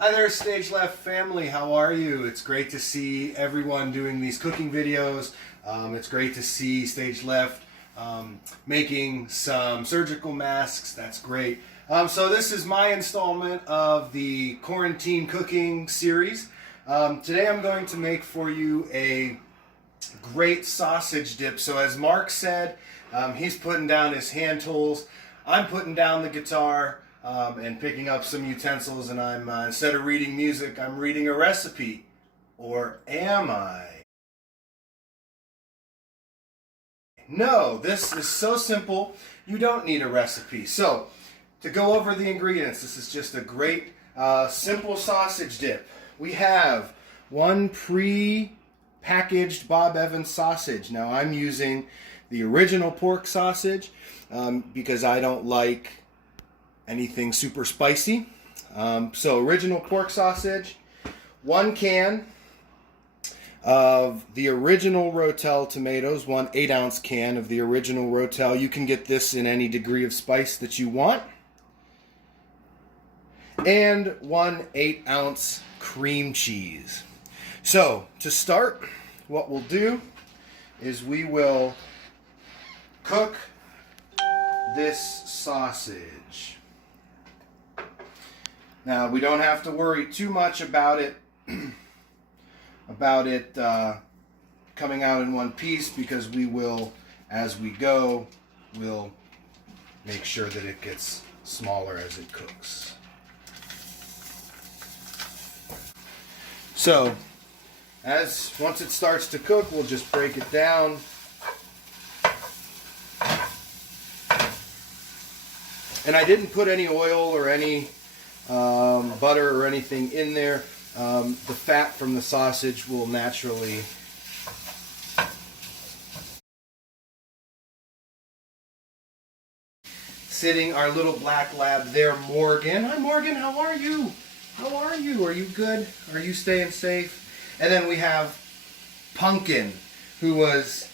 Hi there, Stage Left family. How are you? It's great to see everyone doing these cooking videos. It's great to see Stage Left making some surgical masks. That's great. So this is my installment of the quarantine cooking series. Today I'm going to make for you a great sausage dip. So as Mark said, he's putting down his hand tools. I'm putting down the guitar. And picking up some utensils, and I'm instead of reading music, I'm reading a recipe. Or am I? No, this is so simple, you don't need a recipe. So, to go over the ingredients, this is just a great, simple sausage dip. We have one pre-packaged Bob Evans sausage. Now, I'm using the original pork sausage because I don't like anything super spicy. So original pork sausage, 1 can of the original Rotel tomatoes, 1 8-ounce can of the original Rotel. You can get this in any degree of spice that you want. And 1 8-ounce cream cheese. So to start, what we'll do is we will cook this sausage. Now, we don't have to worry too much about it coming out in one piece, because we will, as we go, we'll make sure that it gets smaller as it cooks. So, once it starts to cook, we'll just break it down. And I didn't put any oil or any butter or anything in there. The fat from the sausage will naturally sitting our little black lab there, Morgan. Hi Morgan, how are you? How are you? Are you good? Are you staying safe? And then we have Pumpkin, who was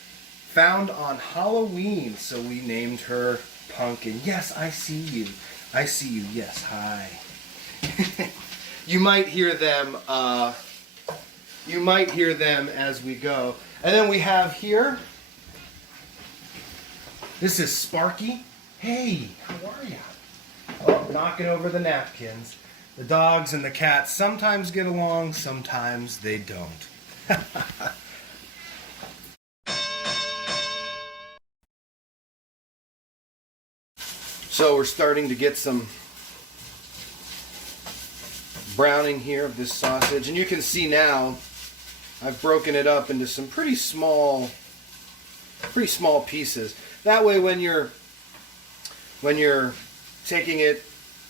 found on Halloween, so we named her Pumpkin. Yes, I see you. I see you. Yes, hi. You might hear them. You might hear them as we go. And then we have here. This is Sparky. Hey, how are you? Oh, knocking over the napkins. The dogs and the cats sometimes get along, sometimes they don't. So we're starting to get some browning here of this sausage, and you can see now I've broken it up into some pretty small pieces. That way when you're taking it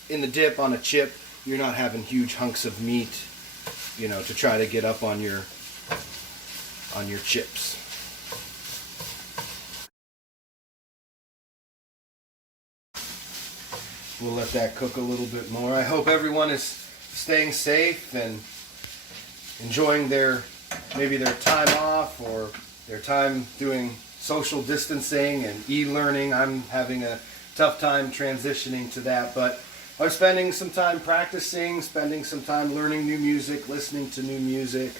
in the dip on a chip, you're not having huge hunks of meat, you know, to try to get up on your chips. We'll let that cook a little bit more. I hope everyone is staying safe and enjoying maybe their time off or their time doing social distancing and e-learning. I'm having a tough time transitioning to that, but I'm spending some time practicing, spending some time learning new music, listening to new music.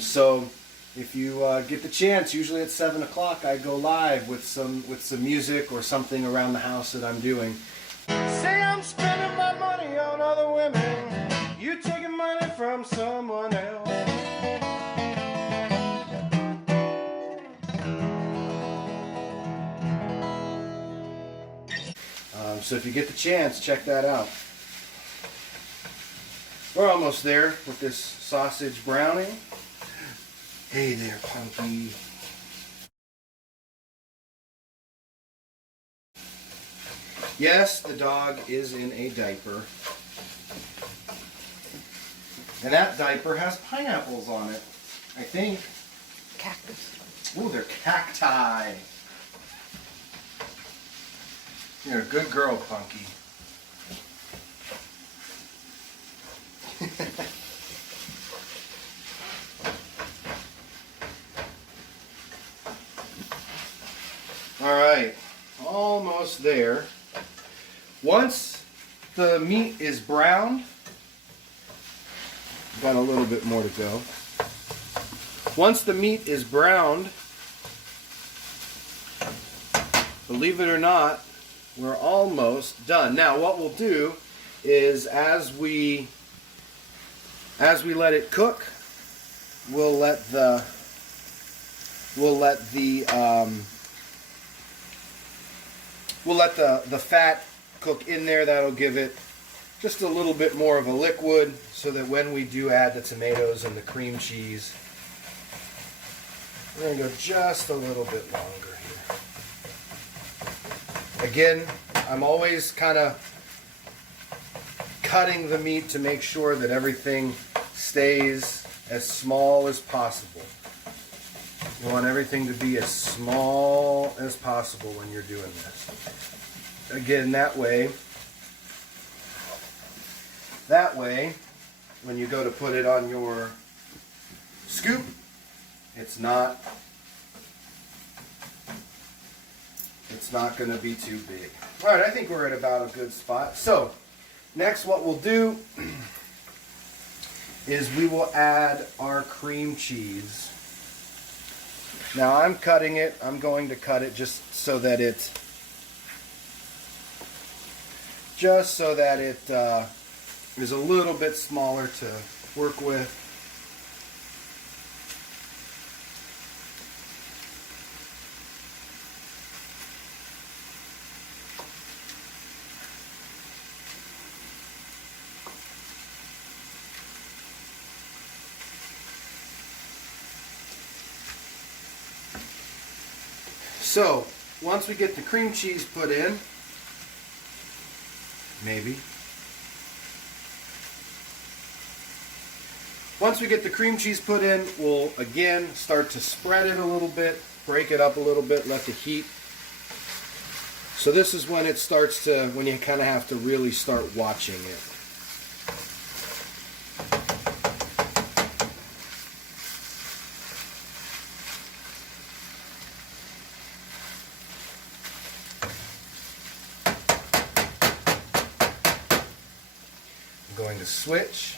So if you get the chance, usually at 7 o'clock I go live with some music or something around the house that I'm doing. Say I'm spending my money on other women, you taking money from someone else. So if you get the chance, check that out. We're almost there with this sausage browning. Hey there, Punky. Yes, the dog is in a diaper. And that diaper has pineapples on it, I think. Cactus. Ooh, they're cacti. You're a good girl, Punky. All right, almost there. Once the meat is browned, Got a little bit more to go. Once the meat is browned, believe it or not, we're almost done. Now what we'll do is as we let it cook, we'll let the fat cook in there. That'll give it just a little bit more of a liquid so that when we do add the tomatoes and the cream cheese, we're going to go just a little bit longer here. Again, I'm always kind of cutting the meat to make sure that everything stays as small as possible. You want everything to be as small as possible when you're doing this. Again, that way, when you go to put it on your scoop, it's not going to be too big. All right, I think we're at about a good spot. So, next what we'll do is we will add our cream cheese. Now I'm cutting it. I'm going to cut it just so that it is a little bit smaller to work with. So, once we get the cream cheese put in, once we get the cream cheese put in, we'll again start to spread it a little bit, break it up a little bit, let the heat. So this is when it starts to, when you kind of have to really start watching it. Going to switch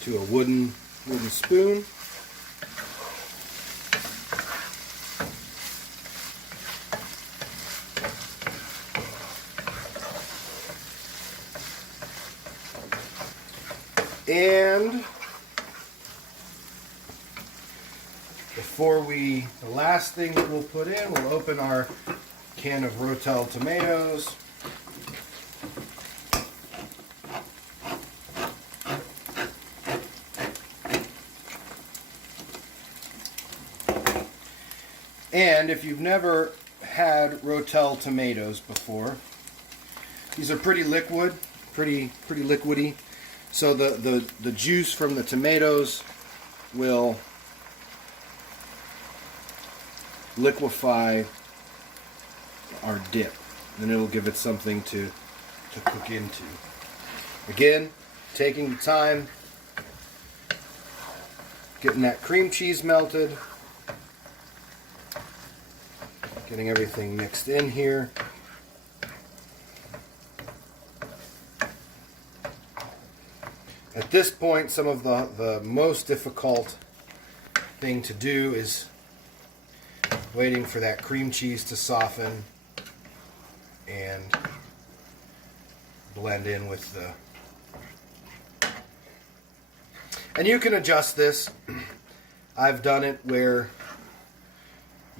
to a wooden spoon. And the last thing that we'll put in, we'll open our can of Rotel tomatoes. And if you've never had Rotel tomatoes before, these are pretty liquid, pretty liquidy. So the juice from the tomatoes will liquefy our dip, and it'll give it something to cook into. Again, taking the time, getting that cream cheese melted, getting everything mixed in here. At this point, some of the most difficult thing to do is waiting for that cream cheese to soften and blend in with the... And you can adjust this. I've done it where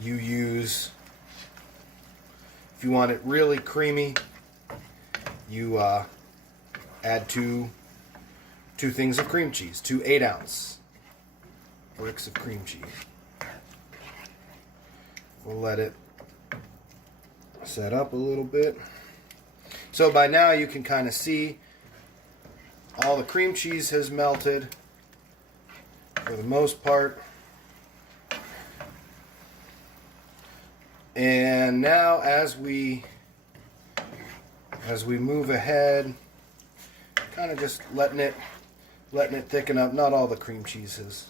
you use, if you want it really creamy, you add two things of cream cheese, 2 8-ounce bricks of cream cheese. We'll let it set up a little bit. So by now you can kind of see all the cream cheese has melted for the most part. And now as we move ahead, kind of just letting it thicken up. Not all the cream cheese is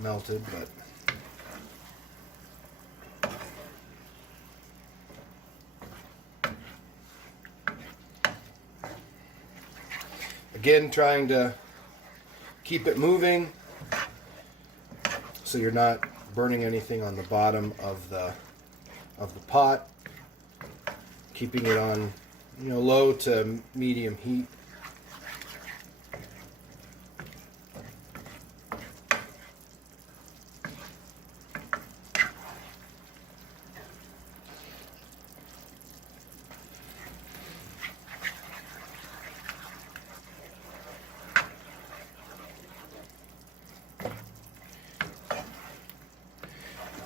melted, but Again, trying to keep it moving so you're not burning anything on the bottom of the pot. Keeping it on, low to medium heat.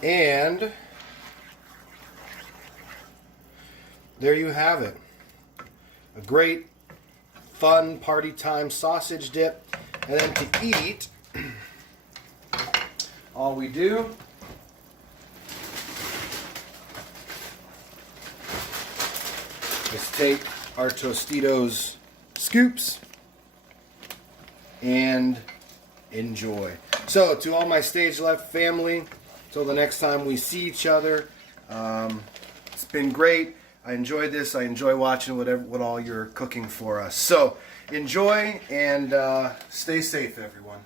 And there you have it. A great, fun party time sausage dip. And then to eat, all we do is take our Tostitos scoops and enjoy. So, to all my stage left family, till the next time we see each other, it's been great. I enjoyed this. I enjoy watching what all you're cooking for us. So, enjoy and stay safe, everyone.